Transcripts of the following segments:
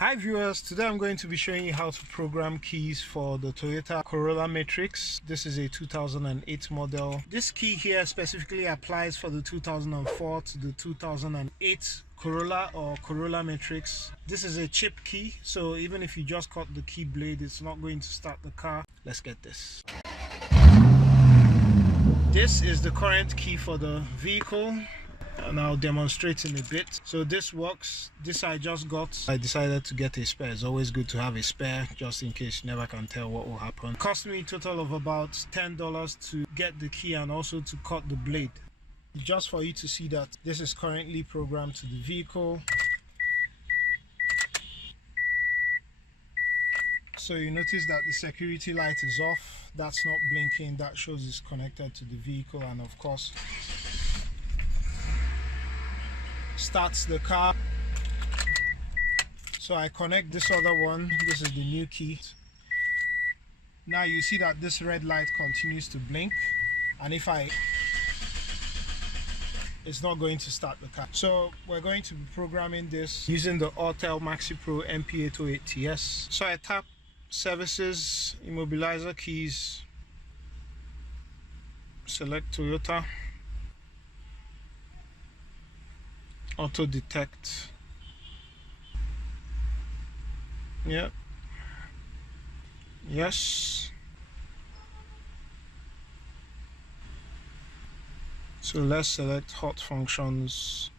Hi viewers, today I'm going to be showing you how to program keys for the Toyota Corolla Matrix. This is a 2008 model. This key here specifically applies for the 2004 to the 2008 Corolla or Corolla Matrix. This is a chip key, so even if you just cut the key blade, it's not going to start the car. Let's get this. This is the current key for the vehicle, and I'll demonstrate in a bit. So this works. This I just got. I decided to get a spare. It's always good to have a spare just in case. You never can tell what will happen. It cost me a total of about $10 to get the key and also to cut the blade. Just for you to see that this is currently programmed to the vehicle. So you notice that the security light is off. That's not blinking. That shows it's connected to the vehicle, and of course starts the car. So I connect this other one. This is the new key. Now you see that this red light continues to blink, and if it's not going to start the car. So we're going to be programming this using the Autel MaxiPRO MP808TS. So I tap services, immobilizer keys, select Toyota, auto detect. Yeah. Yes. So let's select hot functions.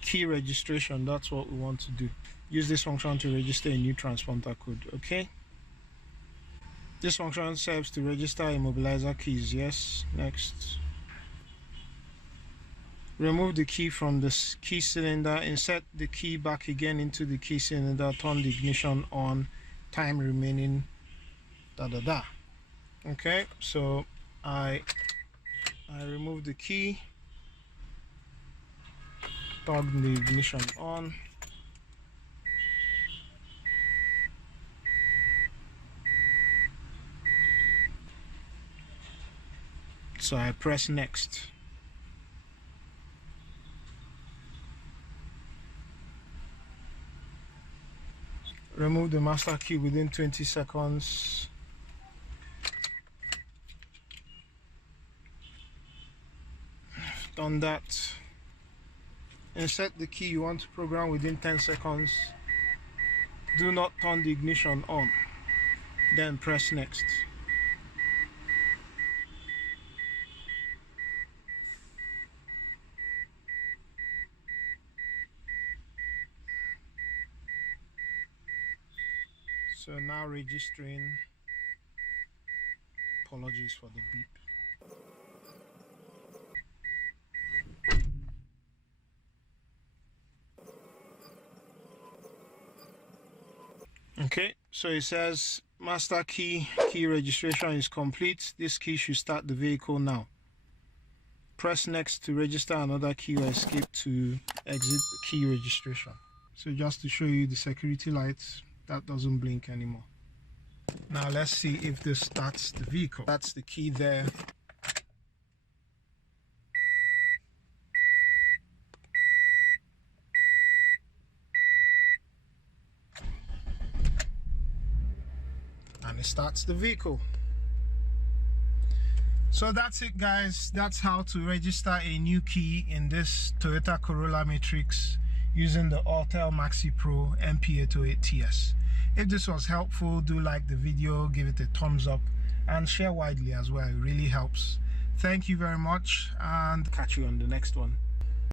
Key registration, that's what we want to do. Use this function to register a new transponder code. Okay. This function serves to register immobilizer keys. Yes. Next. Remove the key from the key cylinder, insert the key back again into the key cylinder, turn the ignition on, time remaining, Okay, so I remove the key, turn the ignition on, so I press next. Remove the master key within 20 seconds. Done that. Insert the key you want to program within 10 seconds. Do not turn the ignition on. Then press next. So now registering. Apologies for the beep. Okay, so it says master key registration is complete. This key should start the vehicle now. Press next to register another key or escape to exit the key registration. So just to show you the security lights, that doesn't blink anymore. Now let's see if this starts the vehicle. That's the key there. And it starts the vehicle. So that's it, guys. That's how to register a new key in this Toyota Corolla Matrix using the Autel MaxiPRO MP808TS. If this was helpful, do like the video, give it a thumbs up, and share widely as well. It really helps. Thank you very much, and catch you on the next one.